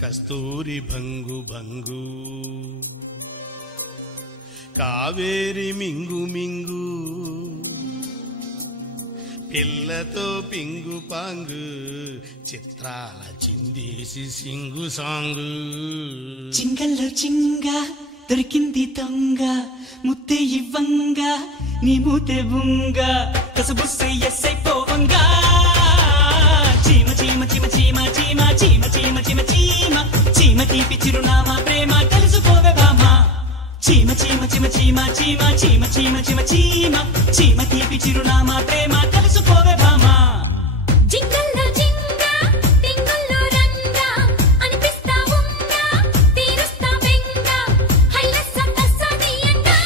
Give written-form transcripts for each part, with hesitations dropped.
కస్తూరి భంగు భంగు కావేరి మింగు మింగు పిల్లతో పింగు పాంగు చిత్రాల చిందేసి సింగు సాంగు చింగల్లో చింగ దొరికింది దొంగ ముద్దే ఇవ్వంగా నీ మూతే బుంగ కసబుస్సై ఎస్సై పోవంగా చీమ చీమ చీమ చీమ చీమ చీమ చీమ చీమ చీమ చీమ తీపి చిరునామా ప్రేమ తెలుసుకోవే బామా చీమ చీమ చీమ చీమ చీమ చీమ చీమ చీమ చీమ చీమ తీపి చిరునామా ప్రేమ తెలుసుకోవే బామా జింగల్లో జింగ టింగల్లో రంగ అనిపిస్తా ఉంగా తీరుస్తా బెంగ హైలెస్స తస్సదియంగా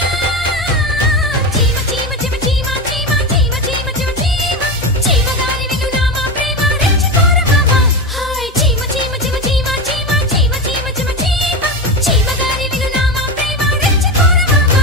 చీమ చీమ చీమ చీమ చీమ చీమ చీమ చీమ చీమ చీమ గారి వినునామా ప్రేమ రెచ్చిపోర మామ హాయ్ చీమ చీమ చీమ చీమ చీమ చీమ చీమ చీమ చీమ చీమ గారి వినునామా ప్రేమ రెచ్చిపోర మామ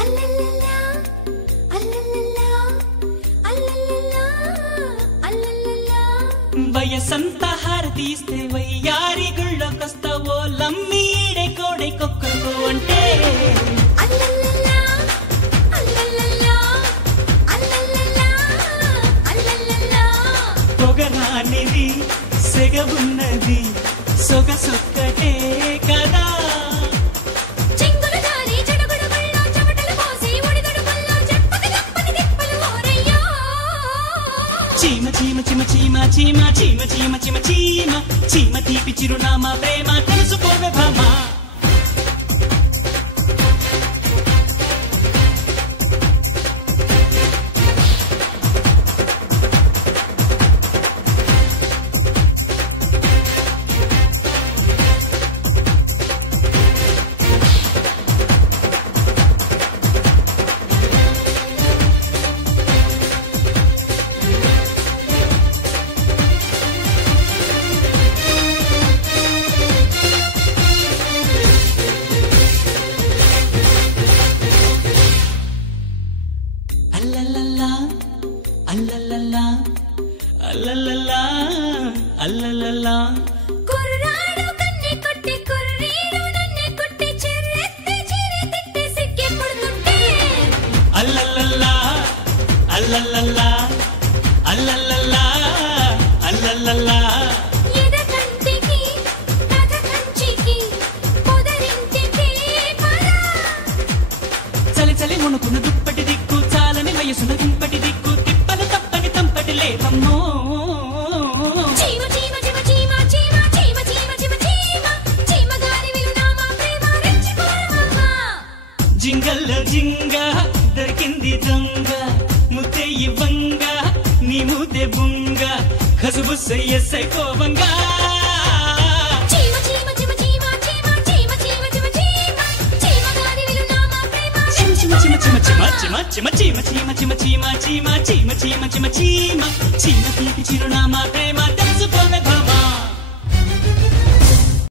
అల్లల్లల్లా అల్లల్లల్లా అల్లల్లల్లా అల్లల్లల్లా వయసంతా హారతీస్తే వయ్యారి గుళ్ళకొస్తావో లమ్మీడే కోడై కొక్కో అంటే అల్లల్లల్లా అల్లల్లల్లా అల్లల్లల్లా అల్లల్లల్లా పొగరానిది సెగవున్నది సొగసొక్కటే కదా చెంగుల దారి చెడుగుడుగుల్లో చెమటలు పోసి ఒడిదుడుకుల్లో చెప్పక తప్పని తిప్పలు ఓరయ్యో చీమ చీమ చీమ చీమ చీమ చీమ చీమ చీమ చీమ చీమ తీపి చిరునామా ప్రేమ తెలుసుకోవే భామా అల్లల్లల్లా అల్లల్లల్లా అల్లల్లల్లా అల్లల్లల్లా కుర్రాడు కన్నే కొట్టి కుర్రీడు నన్నే కొట్టి చిర్రెత్తి చిరెత్తి సిక్కే పడుతుంటే అల్లల్లల్లా అల్లల్లల్లా అల్లల్లల్లా అల్లల్లల్లా ఎద కంటికి కథ కంచికి పొదరింటికి పద చలి చలి మునుకున్న దుప్పటి దిక్కు చాలని వయసున దింపటి దిక్కు తిప్పలు తప్పని తంపటి లేవమ్మో చీమ చీమ చీమ చీమ చీమ చీమ చీమ చీమ చీమ చీమ గారి వినునామా ప్రేమ రెచ్చిపోర మామ జింగల్లో జింగ దొరికింది దొంగ ముద్దే ఇవ్వంగ నీ మూతే బుంగ కసుబుస్సై ఎస్సై కోవంగా చీమ చీమ చీమ చీమ చీమ చీమ చీమ చీమ చీమ చీమ గారి వినునామా ప్రేమ చిమ చిమ చిమ చిమ చిమ చిమ చిమ చిమ చిమ చిమ చిమ చిమ చిమ చిమ చిమ చీమ తీపి చిరునామా ప్రేమ